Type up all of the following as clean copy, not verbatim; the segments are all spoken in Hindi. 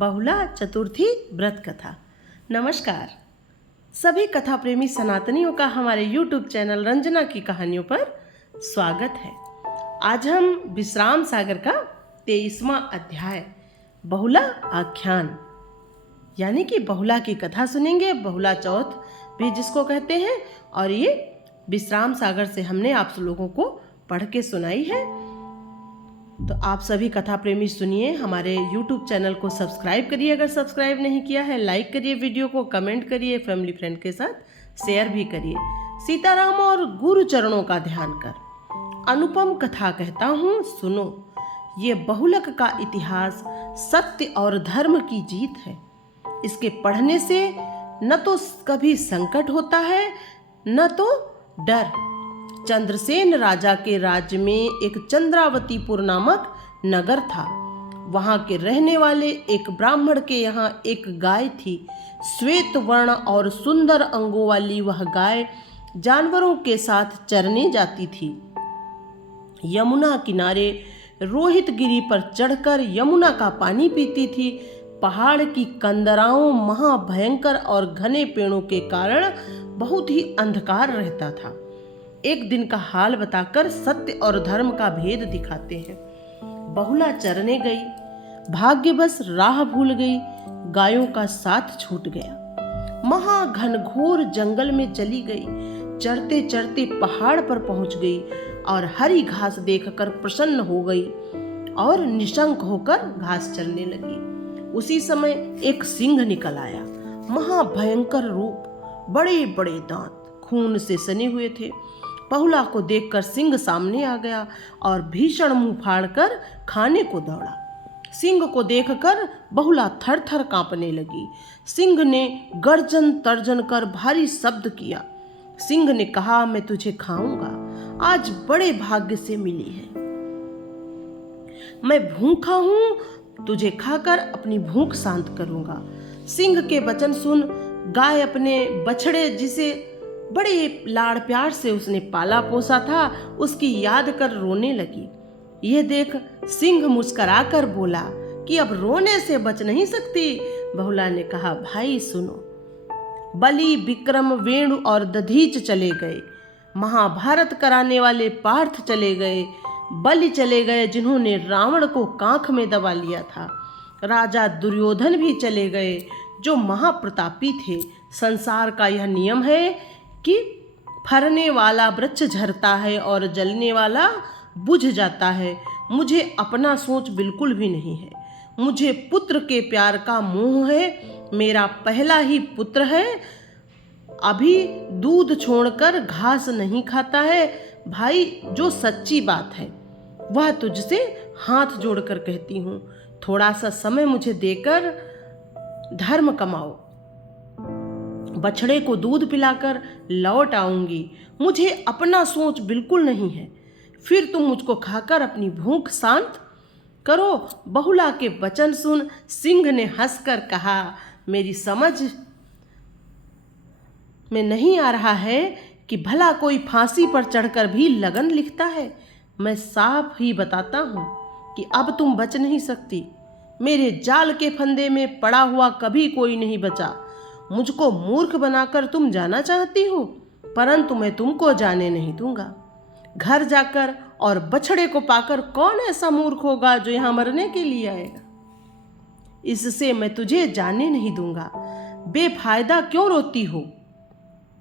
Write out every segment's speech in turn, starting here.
बहुला चतुर्थी व्रत कथा। नमस्कार सभी कथा प्रेमी सनातनियों का हमारे YouTube चैनल रंजना की कहानियों पर स्वागत है। आज हम विश्राम सागर का 23वां अध्याय बहुला आख्यान यानी कि बहुला की कथा सुनेंगे। बहुला चौथ भी जिसको कहते हैं, और ये विश्राम सागर से हमने आप लोगों को पढ़ के सुनाई है। तो आप सभी कथा प्रेमी सुनिए, हमारे YouTube चैनल को सब्सक्राइब करिए अगर सब्सक्राइब नहीं किया है, लाइक करिए वीडियो को, कमेंट करिए, फैमिली फ्रेंड के साथ शेयर भी करिए। सीताराम और गुरु चरणों का ध्यान कर अनुपम कथा कहता हूँ सुनो। ये बहुलक का इतिहास सत्य और धर्म की जीत है। इसके पढ़ने से न तो कभी संकट होता है न तो डर। चंद्रसेन राजा के राज्य में एक चंद्रावतीपुर नामक नगर था। वहां के रहने वाले एक ब्राह्मण के यहाँ एक गाय थी। श्वेत वर्ण और सुंदर अंगों वाली वह गाय जानवरों के साथ चरने जाती थी। यमुना किनारे रोहित गिरी पर चढ़कर यमुना का पानी पीती थी। पहाड़ की कंदराओं महाभयंकर और घने पेड़ों के कारण बहुत ही अंधकार रहता था। एक दिन का हाल बताकर सत्य और धर्म का भेद दिखाते हैं। बहुला चरने गई, भाग्यवश राह भूल गई, गायों का साथ छूट गया। महाघनघोर जंगल में चली गई। चढ़ते चढ़ते पहाड़ पर पहुंच गई और हरी घास देखकर प्रसन्न हो गई और निशंक होकर घास चरने लगी। उसी समय एक सिंह निकल आया। महाभयंकर रूप, बड़े बड़े दांत खून से सने हुए थे। बहुला को देखकर सिंह सामने आ गया और भीषण मुंह फाड़कर खाने को दौड़ा। सिंह को देखकर बहुला थर थर कांपने लगी। सिंह ने गर्जन तर्जन कर भारी शब्द किया। सिंह ने कहा, मैं तुझे खाऊंगा, आज बड़े भाग्य से मिली है। मैं भूखा हूं, तुझे खाकर अपनी भूख शांत करूंगा। सिंह के वचन सुन गाय अपने बछड़े, जिसे बड़े लाड़ प्यार से उसने पाला पोसा था, उसकी याद कर रोने लगी। यह देख सिंह मुस्कराकर बोला कि अब रोने से बच नहीं सकती। बहुला ने कहा, भाई सुनो। बलि, विक्रम, वेणु और दधीच चले गए। महाभारत कराने वाले पार्थ चले गए। बलि चले गए जिन्होंने रावण को कांख में दबा लिया था। राजा दुर्योधन भी चले गए जो महाप्रतापी थे। संसार का यह नियम है कि फरने वाला वृक्ष झरता है और जलने वाला बुझ जाता है। मुझे अपना सोच बिल्कुल भी नहीं है। मुझे पुत्र के प्यार का मोह है। मेरा पहला ही पुत्र है, अभी दूध छोड़कर घास नहीं खाता है। भाई, जो सच्ची बात है वह तुझसे हाथ जोड़कर कहती हूँ, थोड़ा सा समय मुझे देकर धर्म कमाओ। बछड़े को दूध पिलाकर लौट आऊंगी। मुझे अपना सोच बिल्कुल नहीं है। फिर तुम मुझको खाकर अपनी भूख शांत करो। बहुला के वचन सुन सिंह ने हंसकर कहा, मेरी समझ में नहीं आ रहा है कि भला कोई फांसी पर चढ़कर भी लगन लिखता है। मैं साफ ही बताता हूँ कि अब तुम बच नहीं सकती। मेरे जाल के फंदे में पड़ा हुआ कभी कोई नहीं बचा। मुझको मूर्ख बनाकर तुम जाना चाहती हो, परंतु मैं तुमको जाने नहीं दूंगा। घर जाकर और बछड़े को पाकर कौन ऐसा मूर्ख होगा जो यहाँ मरने के लिए आएगा। इससे मैं तुझे जाने नहीं दूंगा। बेफायदा क्यों रोती हो?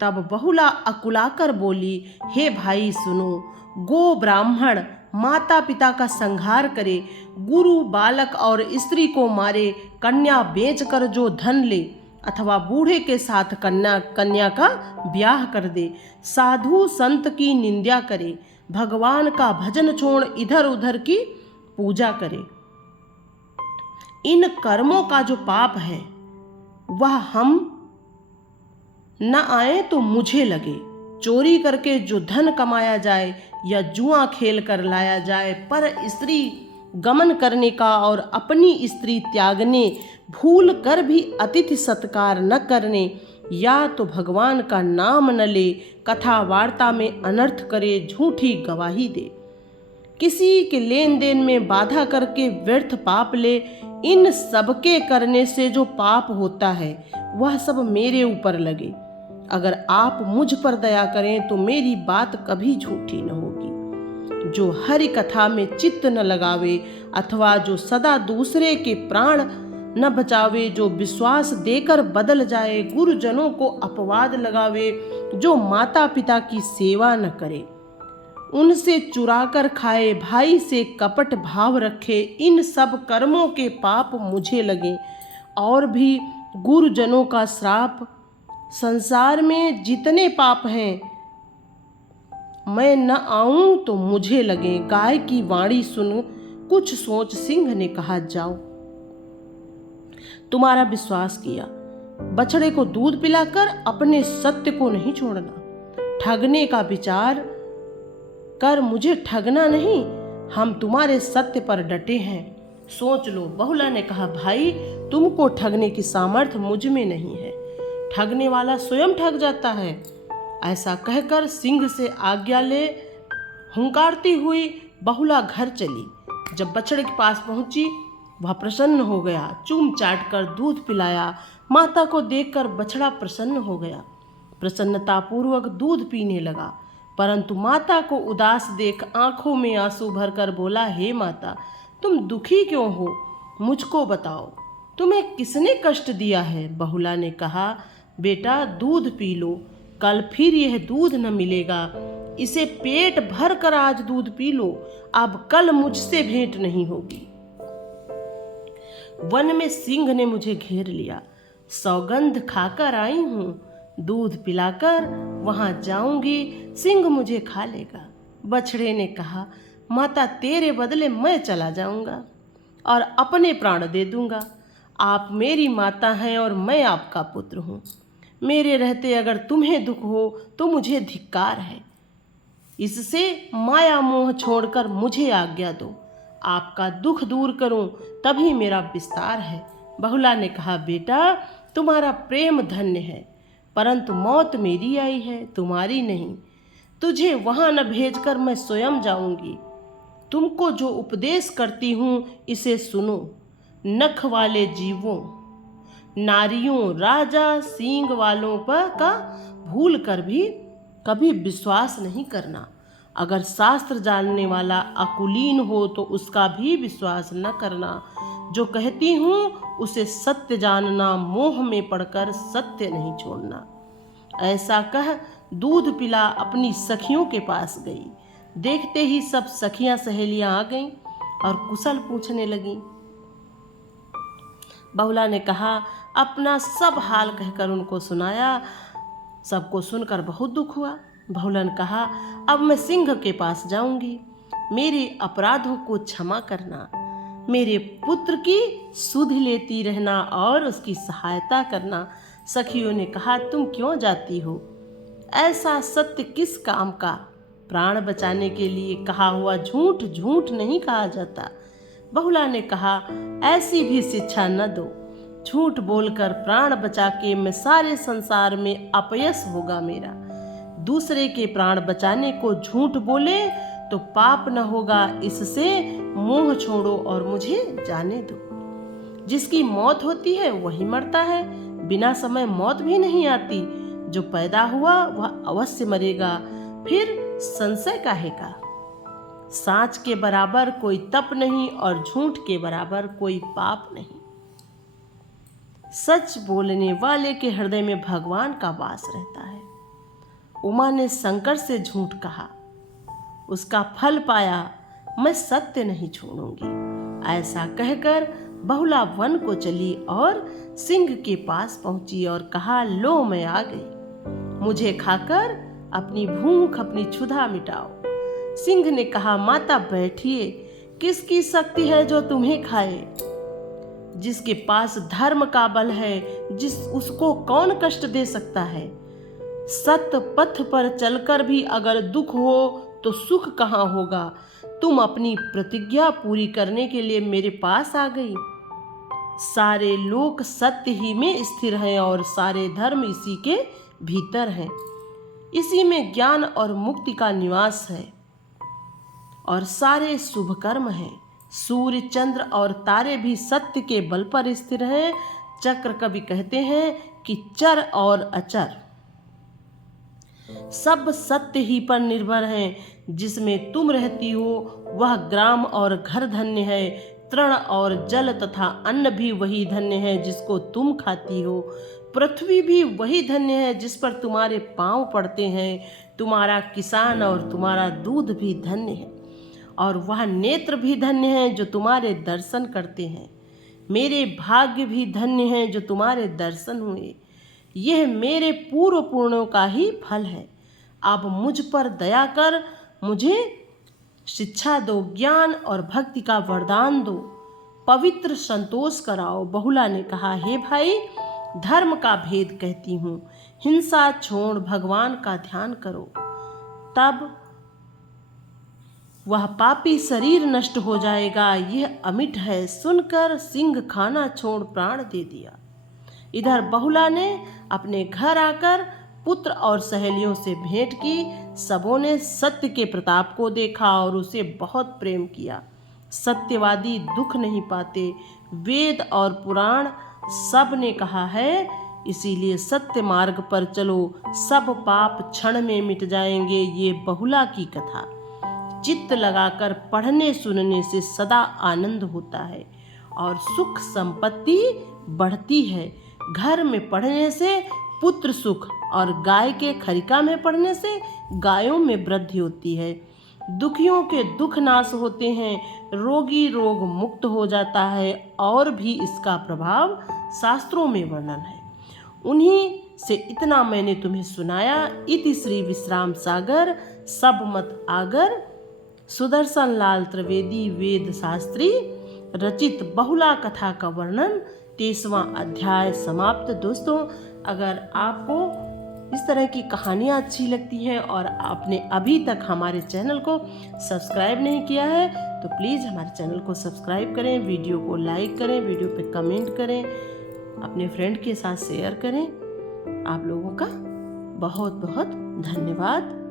तब बहुला अकुलाकर बोली, हे भाई सुनो। गो ब्राह्मण माता पिता का संहार करे, गुरु बालक और स्त्री को मारे, कन्या बेचकर जो धन ले, अथवा बूढ़े के साथ कन्या का ब्याह कर दे, साधु संत की निंदा करे, भगवान का भजन छोड़ इधर उधर की पूजा करे। इन कर्मों का जो पाप है वह हम न आए तो मुझे लगे। चोरी करके जो धन कमाया जाए या जुआ खेल कर लाया जाए, पर स्त्री गमन करने का और अपनी स्त्री त्यागने, भूल कर भी अतिथि सत्कार न करने, या तो भगवान का नाम न ले, कथा वार्ता में अनर्थ करे, झूठी गवाही दे, किसी के लेन देन में बाधा करके व्यर्थ पाप ले, इन सबके करने से जो पाप होता है वह सब मेरे ऊपर लगे। अगर आप मुझ पर दया करें तो मेरी बात कभी झूठी न होगी। जो हरि कथा में चित्त न लगावे अथवा जो सदा दूसरे के प्राण न बचावे, जो विश्वास देकर बदल जाए, गुरुजनों को अपवाद लगावे, जो माता पिता की सेवा न करे, उनसे चुरा कर खाए, भाई से कपट भाव रखे, इन सब कर्मों के पाप मुझे लगे। और भी गुरुजनों का श्राप, संसार में जितने पाप हैं मैं न आऊं तो मुझे लगे। गाय की वाणी सुन कुछ सोच सिंह ने कहा, जाओ, तुम्हारा विश्वास किया, बछड़े को दूध पिलाकर अपने सत्य को नहीं छोड़ना। ठगने का विचार कर मुझे ठगना नहीं, हम तुम्हारे सत्य पर डटे हैं, सोच लो। बहुला ने कहा, भाई तुमको ठगने की सामर्थ्य मुझ में नहीं है, ठगने वाला स्वयं ठग जाता है। ऐसा कहकर सिंह से आज्ञा ले हुंकारती हुई बहुला घर चली। जब बछड़े के पास पहुंची वह प्रसन्न हो गया, चूम चाट कर दूध पिलाया। माता को देखकर बछड़ा प्रसन्न हो गया, प्रसन्नतापूर्वक दूध पीने लगा। परंतु माता को उदास देख आंखों में आंसू भरकर बोला, हे माता, तुम दुखी क्यों हो? मुझको बताओ, तुम्हें किसने कष्ट दिया है? बहुला ने कहा, बेटा दूध पी लो, कल फिर यह दूध न मिलेगा। इसे पेट भर कर आज दूध पी लो, अब कल मुझसे भेंट नहीं होगी। वन में सिंह ने मुझे घेर लिया, सौगंध खाकर आई हूं, दूध पिलाकर वहां जाऊंगी, सिंह मुझे खा लेगा। बछड़े ने कहा, माता तेरे बदले मैं चला जाऊंगा और अपने प्राण दे दूंगा। आप मेरी माता हैं और मैं आपका पुत्र हूँ। मेरे रहते अगर तुम्हें दुख हो तो मुझे धिक्कार है। इससे माया मोह छोड़कर मुझे आज्ञा दो, आपका दुख दूर करूं तभी मेरा विस्तार है। बहुला ने कहा, बेटा तुम्हारा प्रेम धन्य है, परंतु मौत मेरी आई है, तुम्हारी नहीं। तुझे वहां न भेजकर मैं स्वयं जाऊंगी। तुमको जो उपदेश करती हूं इसे सुनो। नख वाले जीवों, नारियों, राजा, सींग वालों पर का भूल कर भी कभी विश्वास नहीं करना। अगर शास्त्र जानने वाला अकुलीन हो तो उसका भी विश्वास न करना। जो कहती हूँ उसे सत्य जानना, मोह में पड़कर सत्य नहीं छोड़ना। ऐसा कह दूध पिला अपनी सखियों के पास गई। देखते ही सब सखियां सहेलियां आ गईं और कुशल पूछने लगीं। बहुला ने कहा, अपना सब हाल कहकर उनको सुनाया। सबको सुनकर बहुत दुख हुआ। बहुला ने कहा, अब मैं सिंह के पास जाऊंगी, मेरे अपराधों को क्षमा करना, मेरे पुत्र की सुध लेती रहना और उसकी सहायता करना। सखियों ने कहा, तुम क्यों जाती हो? ऐसा सत्य किस काम का? प्राण बचाने के लिए कहा हुआ झूठ झूठ नहीं कहा जाता। बहुला ने कहा, ऐसी भी शिक्षा न दो। झूठ बोलकर प्राण बचा के मैं सारे संसार में अपयश होगा मेरा। दूसरे के प्राण बचाने को झूठ बोले तो पाप न होगा, इससे मोह छोड़ो और मुझे जाने दो। जिसकी मौत होती है वही मरता है, बिना समय मौत भी नहीं आती। जो पैदा हुआ वह अवश्य मरेगा, फिर संशय काहे का? साँच के बराबर कोई तप नहीं और झूठ के बराबर कोई पाप नहीं। सच बोलने वाले के हृदय में भगवान का वास रहता है। उमा ने शंकर से झूठ कहा, उसका फल पाया, मैं सत्य नहीं छोड़ूंगी। ऐसा कहकर बहुला वन को चली और सिंह के पास पहुंची और कहा, लो मैं आ गई, मुझे खाकर अपनी भूख अपनी क्षुधा मिटाओ। सिंह ने कहा, माता बैठिए, किसकी शक्ति है जो तुम्हें खाए? जिसके पास धर्म का बल है, उसको कौन कष्ट दे सकता है? सत्य पथ पर चलकर भी अगर दुख हो तो सुख कहाँ होगा? तुम अपनी प्रतिज्ञा पूरी करने के लिए मेरे पास आ गई। सारे लोक सत्य ही में स्थिर हैं और सारे धर्म इसी के भीतर हैं। इसी में ज्ञान और मुक्ति का निवास है और सारे शुभ कर्म हैं। सूर्य, चंद्र और तारे भी सत्य के बल पर स्थिर हैं। चक्र कवि कहते हैं कि चर और अचर सब सत्य ही पर निर्भर हैं। जिसमें तुम रहती हो वह ग्राम और घर धन्य है। तृण और जल तथा अन्न भी वही धन्य है जिसको तुम खाती हो। पृथ्वी भी वही धन्य है जिस पर तुम्हारे पांव पड़ते हैं। तुम्हारा किसान और तुम्हारा दूध भी धन्य है, और वह नेत्र भी धन्य है जो तुम्हारे दर्शन करते हैं। मेरे भाग्य भी धन्य है जो तुम्हारे दर्शन हुए। यह मेरे पूर्व पुण्यों का ही फल है। अब मुझ पर दया कर मुझे शिक्षा दो, ज्ञान और भक्ति का वरदान दो, पवित्र संतोष कराओ। बहुला ने कहा, हे भाई, धर्म का भेद कहती हूँ, हिंसा छोड़ भगवान का ध्यान करो, तब वह पापी शरीर नष्ट हो जाएगा। यह अमिट है। सुनकर सिंह खाना छोड़ प्राण दे दिया। इधर बहुला ने अपने घर आकर पुत्र और सहेलियों से भेंट की। सबों ने सत्य के प्रताप को देखा और उसे बहुत प्रेम किया। सत्यवादी दुख नहीं पाते। वेद और पुराण सब ने कहा है, इसीलिए सत्य मार्ग पर चलो, सब पाप क्षण में मिट जाएंगे। ये बहुला की कथा चित्त लगाकर पढ़ने सुनने से सदा आनंद होता है और सुख संपत्ति बढ़ती है। घर में पढ़ने से पुत्र सुख और गाय के खरिका में पढ़ने से गायों में वृद्धि होती है। दुखियों के दुख नाश होते हैं, रोगी रोग मुक्त हो जाता है, और भी इसका प्रभाव शास्त्रों में वर्णन है। उन्हीं से इतना मैंने तुम्हें सुनाया। इति श्री विश्राम सागर सब मत आगर सुदर्शन लाल त्रिवेदी वेद शास्त्री रचित बहुला कथा का वर्णन 23वां अध्याय समाप्त। दोस्तों, अगर आपको इस तरह की कहानियाँ अच्छी लगती हैं और आपने अभी तक हमारे चैनल को सब्सक्राइब नहीं किया है तो प्लीज़ हमारे चैनल को सब्सक्राइब करें, वीडियो को लाइक करें, वीडियो पे कमेंट करें, अपने फ्रेंड के साथ शेयर करें। आप लोगों का बहुत बहुत धन्यवाद।